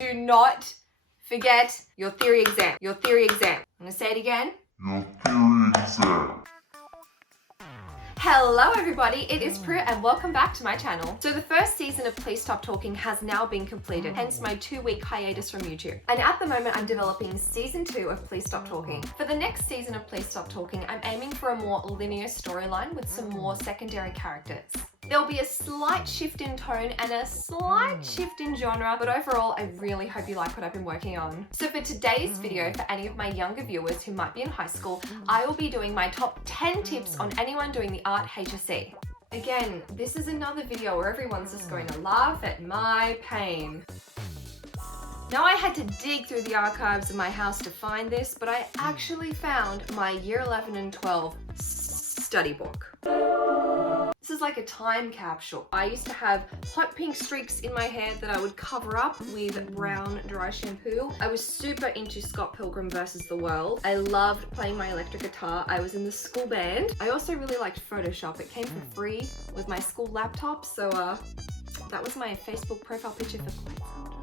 Do not forget your theory exam. Your theory exam. I'm going to say it again. Your theory exam. Hello everybody, it is Prue and welcome back to my channel. So the first season of Please Stop Talking has now been completed, hence my 2-week hiatus from YouTube. And at the moment I'm developing season 2 of Please Stop Talking. For the next season of Please Stop Talking, I'm aiming for a more linear storyline with some more secondary characters. There'll be a slight shift in tone and a slight shift in genre, but overall, I really hope you like what I've been working on. So for today's video, for any of my younger viewers who might be in high school, I will be doing my top 10 tips on anyone doing the Art HSC. Again, this is another video where everyone's just going to laugh at my pain. Now I had to dig through the archives of my house to find this, but I actually found my year 11 and 12 study book. This is like a time capsule. I used to have hot pink streaks in my hair that I would cover up with brown dry shampoo. I was super into Scott Pilgrim vs. the World. I loved playing my electric guitar. I was in the school band. I also really liked Photoshop. It came for free with my school laptop, so that was my Facebook profile picture for quite some time.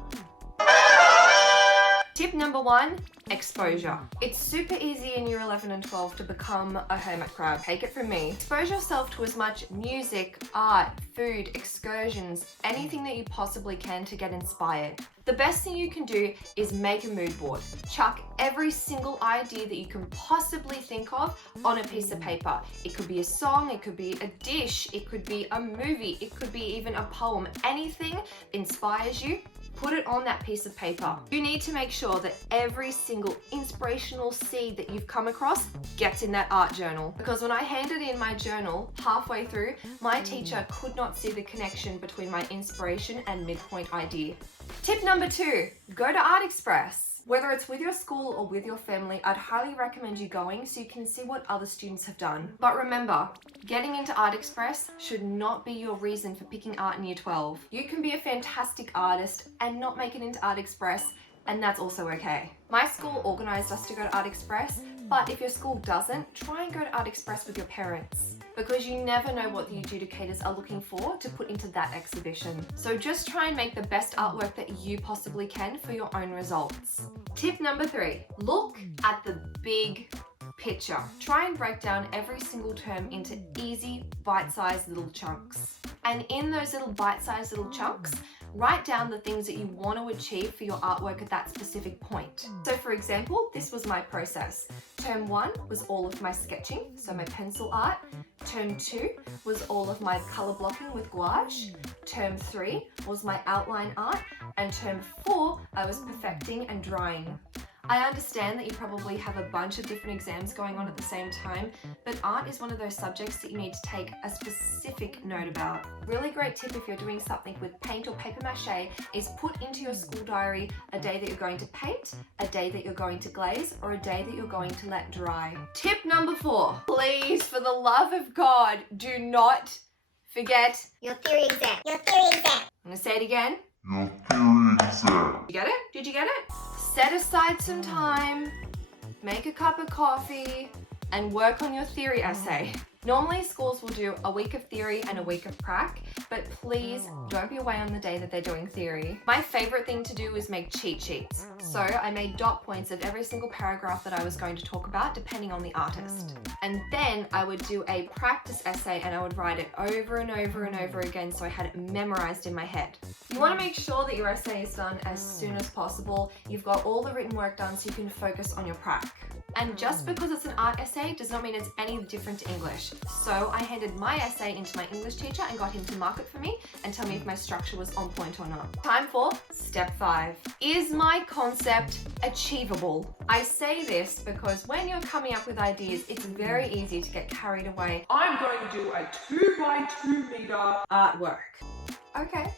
Tip number 1, exposure. It's super easy in year 11 and 12 to become a hermit crab. Take it from me. Expose yourself to as much music, art, food, excursions, anything that you possibly can to get inspired. The best thing you can do is make a mood board. Chuck every single idea that you can possibly think of on a piece of paper. It could be a song, it could be a dish, it could be a movie, it could be even a poem. Anything inspires you, put it on that piece of paper. You need to make sure that every single inspirational seed that you've come across gets in that art journal. Because when I handed in my journal halfway through, my teacher could not see the connection between my inspiration and midpoint idea. Tip number 2, go to Art Express. Whether it's with your school or with your family, I'd highly recommend you going so you can see what other students have done. But remember, getting into Art Express should not be your reason for picking art in year 12. You can be a fantastic artist and not make it into Art Express, and that's also okay. My school organised us to go to Art Express, but if your school doesn't, try and go to Art Express with your parents, because you never know what the adjudicators are looking for to put into that exhibition. So just try and make the best artwork that you possibly can for your own results. Tip number 3, look at the big picture. Try and break down every single term into easy, bite-sized little chunks. And in those little bite-sized little chunks, write down the things that you want to achieve for your artwork at that specific point. So for example, this was my process. Term 1 was all of my sketching, so my pencil art. Term 2 was all of my color blocking with gouache. Term 3 was my outline art. And term 4, I was perfecting and drawing. I understand that you probably have a bunch of different exams going on at the same time, but art is one of those subjects that you need to take a specific note about. Really great tip if you're doing something with paint or paper mache is put into your school diary a day that you're going to paint, a day that you're going to glaze, or a day that you're going to let dry. Tip number 4, please, for the love of God, do not forget your theory exam. Your theory exam. I'm going to say it again. Your theory exam. Did you get it? Did you get it? Set aside some time, make a cup of coffee, and work on your theory essay. Normally schools will do a week of theory and a week of prac, but please don't be away on the day that they're doing theory. My favorite thing to do is make cheat sheets. So I made dot points of every single paragraph that I was going to talk about depending on the artist. And then I would do a practice essay and I would write it over and over and over again so I had it memorized in my head. You want to make sure that your essay is done as soon as possible. You've got all the written work done so you can focus on your prac. And just because it's an art essay does not mean it's any different to English. So I handed my essay into my English teacher and got him to mark it for me and tell me if my structure was on point or not. Time for step 5. Is my concept achievable? I say this because when you're coming up with ideas, it's very easy to get carried away. I'm going to do a 2x2 meter artwork. Okay.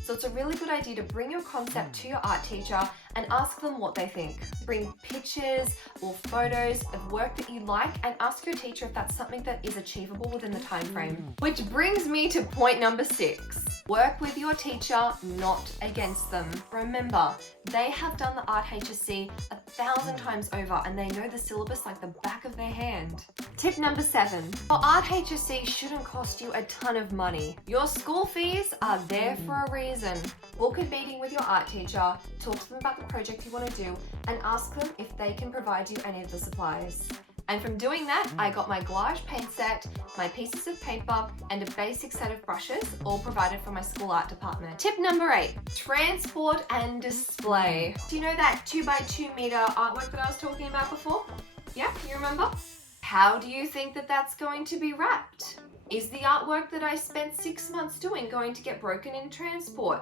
So it's a really good idea to bring your concept to your art teacher and ask them what they think. Bring pictures or photos of work that you like and ask your teacher if that's something that is achievable within the time frame. Which brings me to point number 6. Work with your teacher, not against them. Remember, they have done the Art HSC 1,000 times over and they know the syllabus like the back of their hand. Tip number 7. Your Art HSC shouldn't cost you a ton of money. Your school fees are there for a reason. reason. Book a meeting with your art teacher, talk to them about the project you want to do, and ask them if they can provide you any of the supplies. And from doing that, I got my gouache paint set, my pieces of paper, and a basic set of brushes, all provided from my school art department. Tip number 8, transport and display. Do you know that 2x2 meter artwork that I was talking about before? Yeah, you remember? How do you think that that's going to be wrapped? Is the artwork that I spent 6 months doing going to get broken in transport?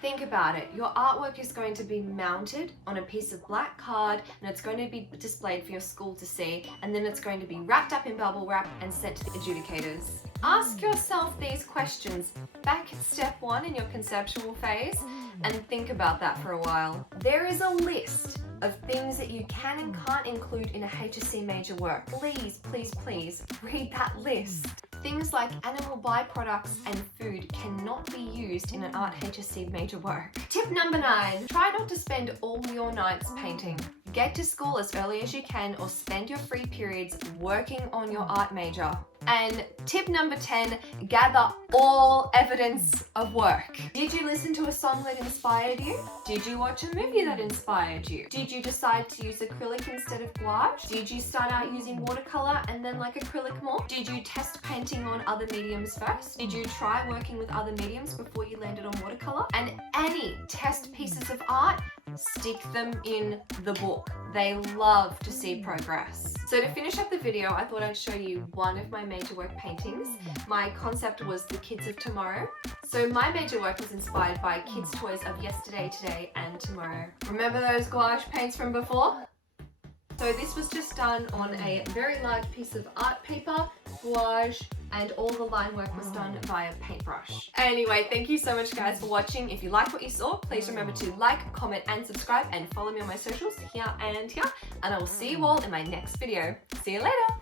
Think about it. Your artwork is going to be mounted on a piece of black card and it's going to be displayed for your school to see, and then it's going to be wrapped up in bubble wrap and sent to the adjudicators. Ask yourself these questions back at step 1 in your conceptual phase and think about that for a while. There is a list of things that you can and can't include in a HSC major work. Please, please, please read that list. Things like animal byproducts and food cannot be used in an Art HSC major work. Tip number 9, try not to spend all your nights painting. Get to school as early as you can or spend your free periods working on your art major. And tip number 10, gather all evidence of work. Did you listen to a song that inspired you? Did you watch a movie that inspired you? Did you decide to use acrylic instead of gouache? Did you start out using watercolor and then like acrylic more? Did you test painting on other mediums first? Did you try working with other mediums before you landed on watercolor? And any test pieces of art, stick them in the book. They love to see progress. So to finish up the video, I thought I'd show you one of my major work paintings. My concept was the kids of tomorrow. So my major work was inspired by kids' toys of yesterday, today, and tomorrow. Remember those gouache paints from before? So this was just done on a very large piece of art paper, gouache, and all the line work was done via paintbrush. Anyway, thank you so much guys for watching. If you liked what you saw, please remember to like, comment, and subscribe, and follow me on my socials here and here. And I will see you all in my next video. See you later.